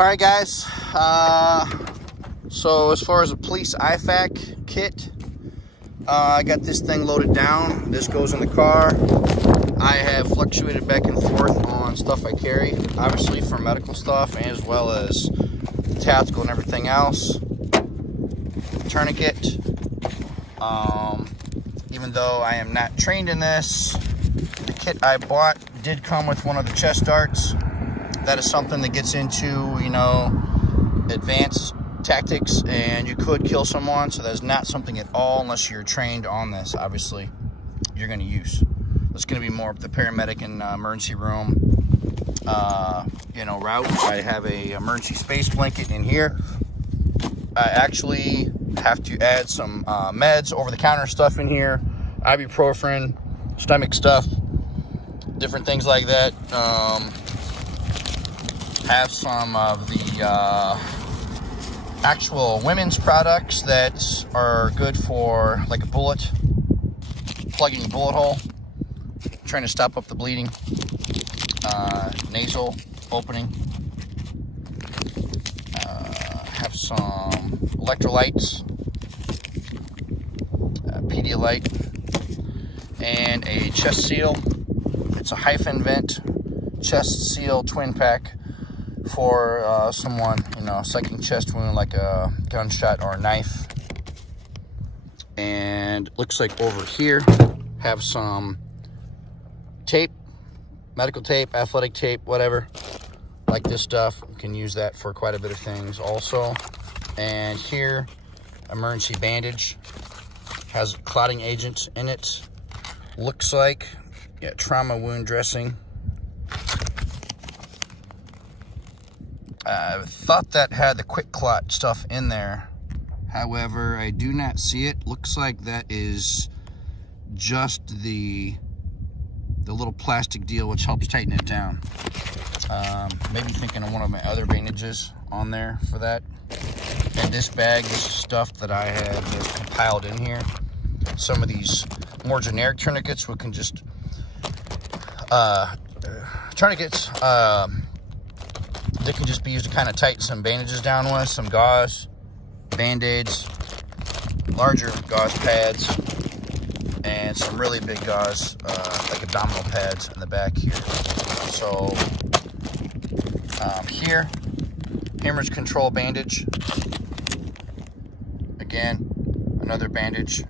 All right, guys. So as far as a police IFAK kit, I got this thing loaded down. This goes in the car. I have fluctuated back and forth on stuff I carry, obviously for medical stuff as well as tactical and everything else. Tourniquet. Even though I am not trained in this, the kit I bought did come with one of the chest darts. That is something that gets into, advanced tactics, and you could kill someone. So that's not something at all, unless you're trained on this, obviously, you're going to use. It's going to be more of the paramedic and emergency room, route. I have a emergency space blanket in here. I actually have to add some meds, over-the-counter stuff in here, ibuprofen, stomach stuff, different things like that. Have some of the actual women's products that are good for like a bullet, plugging a bullet hole, trying to stop up the bleeding, nasal opening. Have some electrolytes, Pedialyte, and a chest seal. It's a hyphen vent chest seal twin pack for someone, sucking chest wound like a gunshot or a knife. And looks like over here have some tape, medical tape, athletic tape, whatever, like this stuff. You can use that for quite a bit of things also. And here, emergency bandage, has clotting agent in it. Looks like, trauma wound dressing. I thought that had the quick clot stuff in there. However, I do not see it. Looks like that is just the little plastic deal which helps tighten it down. Maybe thinking of one of my other bandages on there for that. And this bag is stuff that I have compiled in here. Some of these more generic tourniquets we can just they can just be used to kind of tighten some bandages down with, some gauze, band-aids, larger gauze pads, and some really big gauze, like abdominal pads in the back here. So here, hemorrhage control bandage. Again, another bandage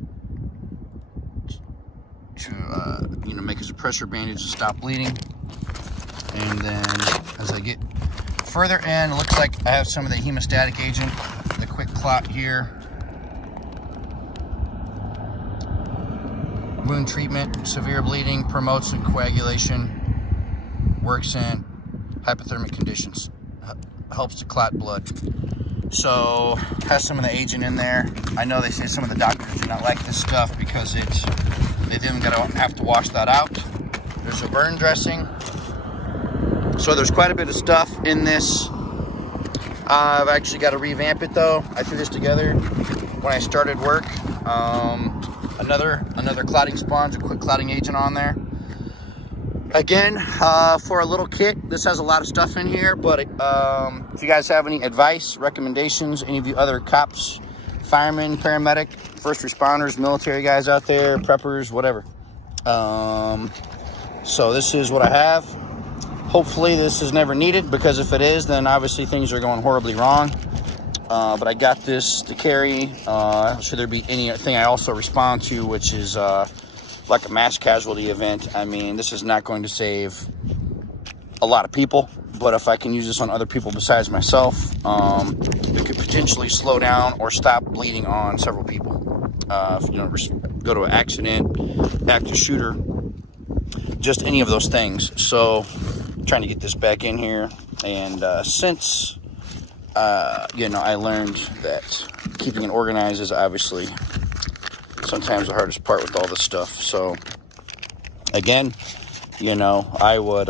to make as a pressure bandage to stop bleeding. And then as I get further in, it looks like I have some of the hemostatic agent, the quick clot here. Wound treatment, severe bleeding, promotes coagulation, works in hypothermic conditions, helps to clot blood. So has some of the agent in there. I know they say some of the doctors do not like this stuff because they then have to wash that out. There's a burn dressing. So there's quite a bit of stuff in this. I've actually got to revamp it though. I threw this together when I started work. Another clotting sponge, a quick clotting agent on there. Again, for a little kit, this has a lot of stuff in here, but if you guys have any advice, recommendations, any of you other cops, firemen, paramedic, first responders, military guys out there, preppers, whatever. So this is what I have. Hopefully this is never needed, because if it is, then obviously things are going horribly wrong. But I got this to carry. Should there be anything I also respond to, which is like a mass casualty event. I mean, this is not going to save a lot of people, but if I can use this on other people besides myself, it could potentially slow down or stop bleeding on several people. If go to an accident, active shooter, just any of those things. So trying to get this back in here, and since I learned that keeping it organized is obviously sometimes the hardest part with all this stuff. So again, I would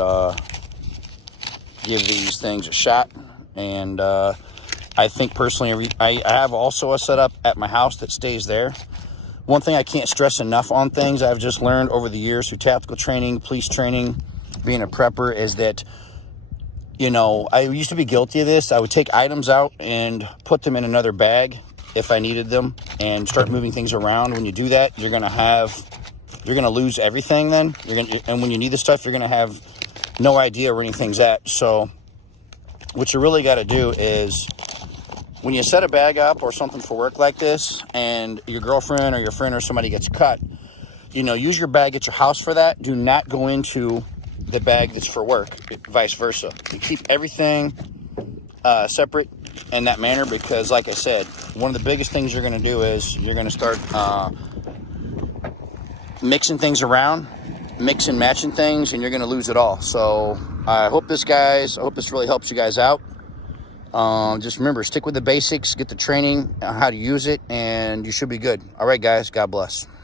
give these things a shot, and I think personally I have also a setup at my house that stays there. One thing I can't stress enough on things I've just learned over the years through tactical training, police training, being a prepper, is that You know, I used to be guilty of this. I would take items out and put them in another bag if I needed them and start moving things around. When you do that, you're going to lose everything then. And when you need the stuff, you're going to have no idea where anything's at. So what you really got to do is when you set a bag up or something for work like this and your girlfriend or your friend or somebody gets cut, you know, use your bag at your house for that. Do not go into the bag that's for work, vice versa. You keep everything separate in that manner because, like I said, one of the biggest things you're going to do is you're going to start mixing things around, mix and matching things, and you're going to lose it all. So I hope this really helps you guys out. Just remember, stick with the basics, get the training on how to use it, and you should be good. All right, guys, God bless.